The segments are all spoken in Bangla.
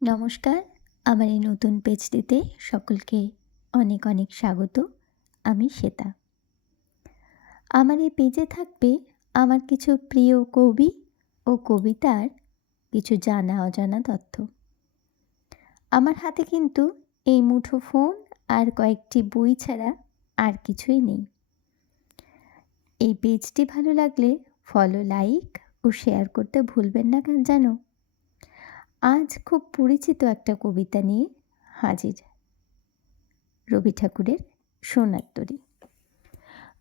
নমস্কার। আমার এই নতুন পেজটিতে সকলকে অনেক অনেক স্বাগত। আমি শ্বেতা। আমার এই পেজে থাকবে আমার কিছু প্রিয় কবি ও কবিতার কিছু জানা অজানা তথ্য। আমার হাতে কিন্তু এই মুঠো ফোন আর কয়েকটি বই ছাড়া আর কিছুই নেই। এই পেজটি ভালো লাগলে ফলো, লাইক ও শেয়ার করতে ভুলবেন না যেন। আজ খুব পরিচিত একটা কবিতা নিয়ে হাজির। রবি ঠাকুরের সোনার তরী।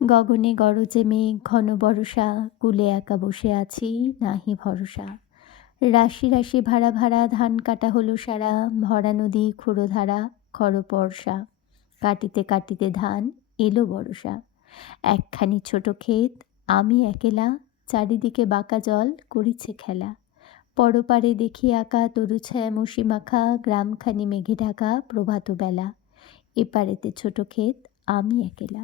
গগনে গরজে মেঘ ঘন বরষা, কূলে একা বসে আছি নাহি ভরসা। রাশি রাশি ভাড়া ভাড়া ধান কাটা হলো সারা, ভরা নদী ক্ষুরধারা খরপর্ষা। কাটিতে কাটিতে ধান এলো বরষা। একখানি ছোট ক্ষেত আমি একেলা, চারিদিকে বাঁকা জল করিছে খেলা। পরপারে দেখি আঁকা তরুছায়া মশি মাখা, গ্রামখানি মেঘে ঢাকা প্রভাত বেলা। এপারেতে ছোট ক্ষেত আমি একেলা।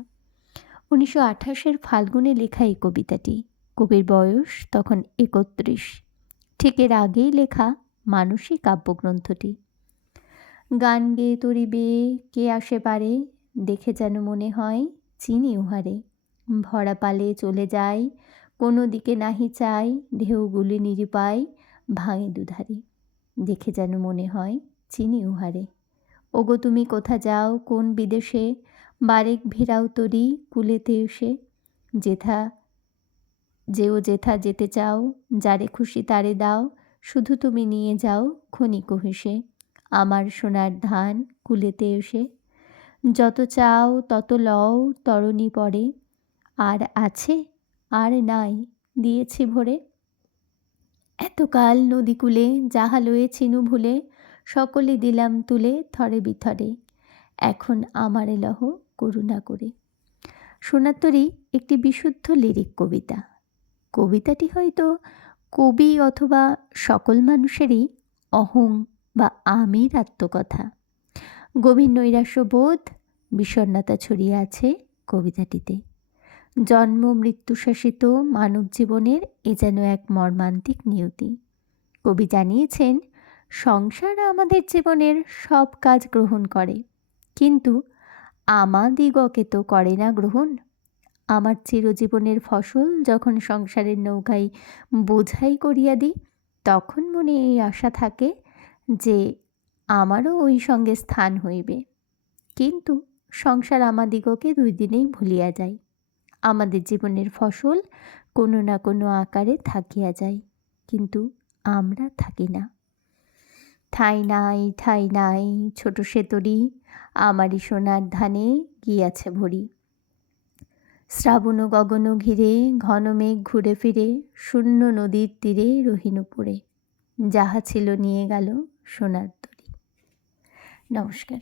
1928 ফাল্গুনে লেখা এই কবিতাটি। কবির বয়স তখন 31। ঠিক এর আগেই লেখা মানসী কাব্যগ্রন্থটি। গান গেয়ে তরিবে কে আসে পারে, দেখে যেন মনে হয় চিনি উহারে। ভরা পালে চলে যাই, কোনো দিকে নাহি চাই, ঢেউগুলি নিরুপায় ভাঙে দুধারে। দেখে যেন মনে হয় চিনি উহারে। ওগো তুমি কোথা যাও কোন বিদেশে, বারেক ভিড়াও তরি কুলেতে এসে। যেথা যেতে চাও, যারে খুশি তারে দাও, শুধু তুমি নিয়ে যাও ক্ষণিক হেসে আমার সোনার ধান কুলেতে এসে। যত চাও তত লও তরণী পরে, আর আছে আর নাই দিয়েছি ভরে। এতকাল নদীকূলে যাহা লয়েছিনু ভুলে, সকলে দিলাম তুলে থরে বিথরে। এখন আমারে লহ করুণা করে। সোনার তরী একটি বিশুদ্ধ লিরিক কবিতা। কবিতাটি হয়তো কবি অথবা সকল মানুষেরই অহং বা আমির আত্মকথা। গভীর নৈরাশ্যবোধ, বিষণ্ণতা ছড়িয়ে আছে কবিতাটিতে। জন্ম মৃত্যু শাসিত মানব জীবনের এ যেন এক মর্মান্তিক নিয়তি। কবি জানিয়েছেন, সংসার আমাদের জীবনের সব কাজ গ্রহণ করে, কিন্তু আমাদিগকে তো করে না গ্রহণ। আমার চিরজীবনের ফসল যখন সংসারের নৌকায় বোঝাই করিয়া দিই, তখন মনে এই আশা থাকে যে আমারও ওই সঙ্গে স্থান হইবে। কিন্তু সংসার আমাদিগকে 2 দিনেই ভুলিয়া যায়। আমাদের জীবনের ফসল কোনো না কোনো আকারে থাকিয়া যায়, কিন্তু আমরা থাকি না। ঠাঁই নাই ছোট সেতরি, আমারই সোনার ধানে গিয়াছে ভরি। শ্রাবণ গগন ঘিরে ঘন মেঘ ঘুরে ফিরে, শূন্য নদীর তীরে রহিনু পড়ে। যাহা ছিল নিয়ে গেল সোনার তরী। নমস্কার।